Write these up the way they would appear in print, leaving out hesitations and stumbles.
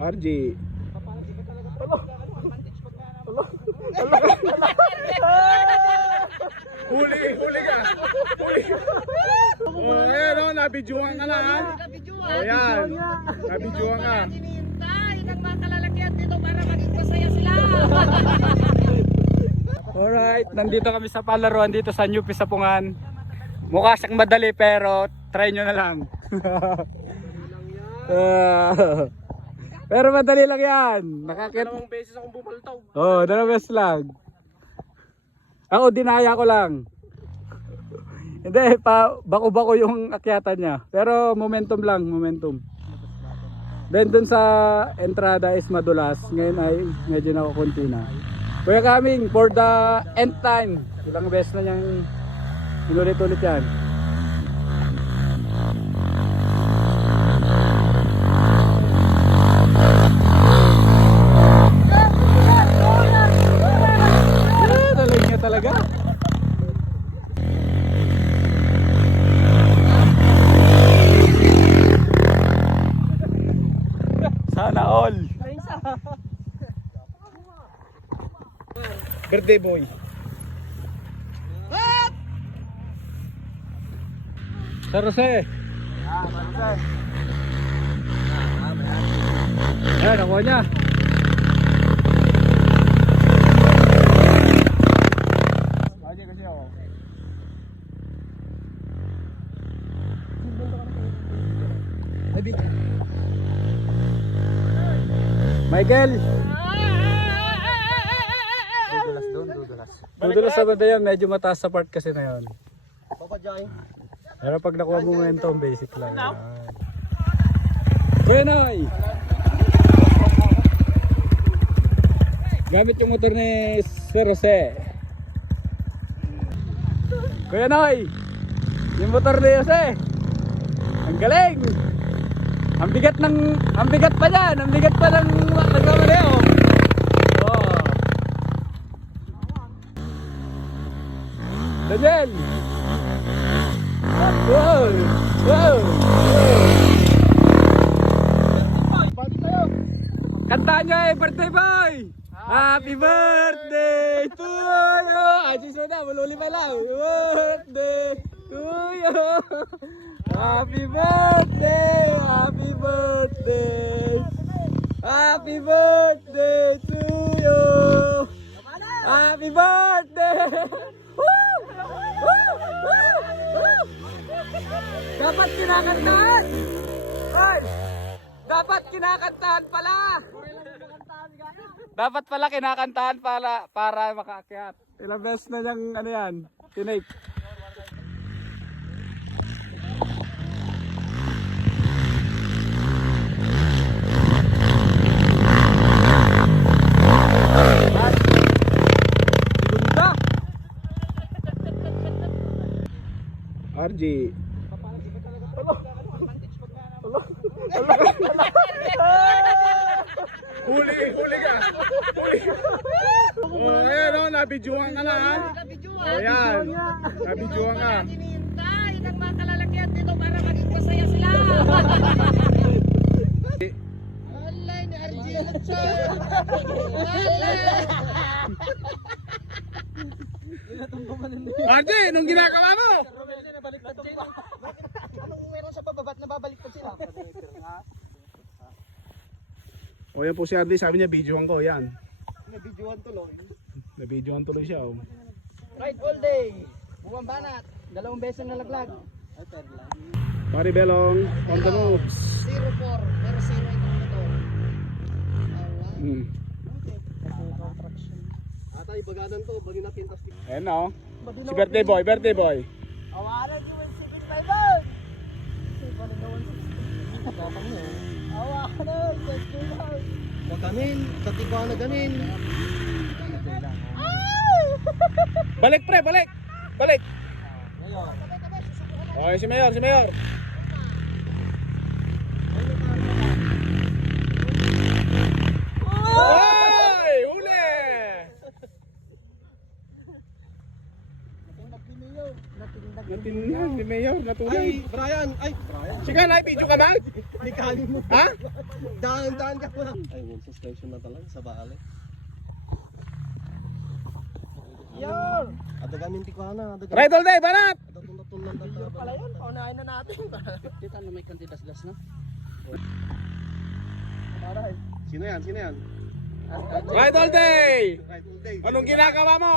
RG. Huli ka. Oh, ayan o, nabidyohan ka na ha. Ayan, nabidyohan ka. Hinihintay ng mga kalalakyan dito para maging masaya sila. Alright, nandito kami sa palaruan dito sa New Pisapungan. Mukha siyang madali pero try nyo na lang. Pero madali lang yan. Dalawang beses akong bumultaw. Oh, 2 beses lang. Ako dinaya ko lang. Hindi, bako-bako yung akyatan niya. Pero momentum lang, momentum. Then dun sa entrada is madulas. Ngayon ay medyo nakukunti na. We are coming for the end time. Ilang beses na niyang inulit-ulit yan. Talaga niya talaga. Sana all. Birthday boy. Sir Jose. Ayan, nakuha niya. Michael. Dudulas sa banda yan, medyo mataas sa part kasi na yun. Pero pag nakuha momentum, basic lang yan. Kuya Noy! Gamit yung motor ni Sir Jose. Kuya Noy! Yung motor ni Jose! Ang galing! Ang bigat pa dyan! Ang bigat pa ng nagmamaneo! Oh. Daniel! Wow! Wow! Kantaan nyo eh, birthday boy! Happy birthday to you! Ay, susunod, maluli pa lang! Birthday to you! Happy birthday! Happy birthday! Happy birthday to you! Happy birthday! Woo! Woo! Woo! Woo! Dapat kinakantahan! Ay! Dapat kinakantahan pala! Dapat pala kinakantahan para makaakyat. Ilang beses na niyang ano yan, tinake. RG. Huli ka. Oh, ayan o, nabidyohan ka na ha. Ayan, nabidyohan ka. Hinihintay ng mga kalalakyan dito para maging masaya sila. Alay ni RG. RG, nung ginagawa mo? Anong meron sa pababat na babaliktad sila? O yan po si RD, sabi niya videohan ko, yan. Nabidyohan tuloy. Nabidyohan tuloy siya oh. Ride all day. Buwang banat. 2 beses na laglag. Pari Belong, on the moves. 0-4. Pero 0 itong motor. Hmm. Atay, baganan to. Bagin natin tastik. Ayan na oh. Si birthday boy, birthday boy. Awaran yung 165 doon. Awaran na. Gamin. Sa tibaw na gamin. Balik pre, balik. Balik. Okay, si Mayor, si Mayor. Ay, huli. Natinag, Mayor, natulay. Brian! Ay, Brian! Sige, na, video ka man. Di kali mo. Ha? Daan ka pa. Ay, yung suspension na talaga sa bale. Yan! Adagan ko na. Right all day, banat! Natun-natun lang pala yun. Paunahin na natin. Dito na may kantidas-das na. Sino yan? Sino yan? Right all day! Right all day. Anong ginagawa mo?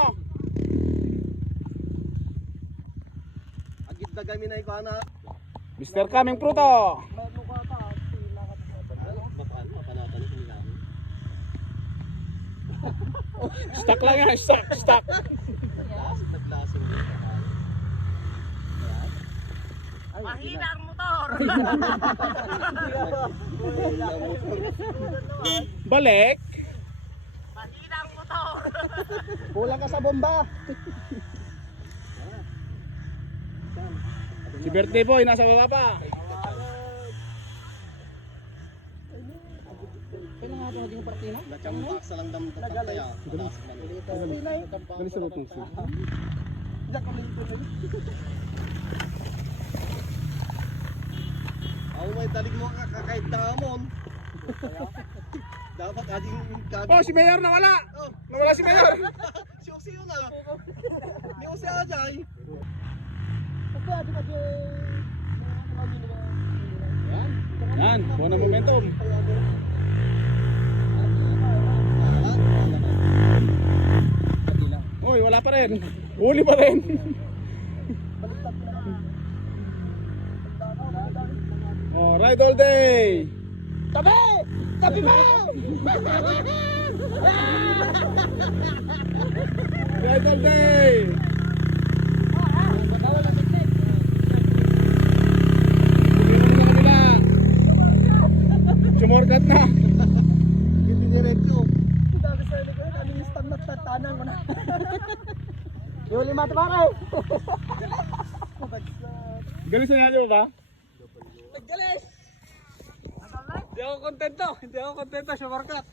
Agit na kami na ikaw na. Mr. Kaming Pruto! Mapanatan ni kami. Stuck lang yan, stuck. Naglasing din. Mahina ang motor. Balik! Mahina ang motor. Kulang ka sa bomba. Si birthday boy, nasa baba pa. Kailan nga ito naging partina? Nachampak sa lang damdapak kaya. Galing sa lutong siya. Ako may dalig mo kahit damon. Dapat ading Oh, si Mayor nawala! Nawala si Mayor! siyo na. Ni ko siya ajay. Yan, buong momentum. Uy, wala pa rin. Huli pa rin. Oh, ride all day. Tabi! Tabi ba? Ride all day. Sumorkat na. Hindi diretso. Yung lima ito pare. Galing sa nanyo ba? Naggalis. Hindi ako kontento. Sumorkat.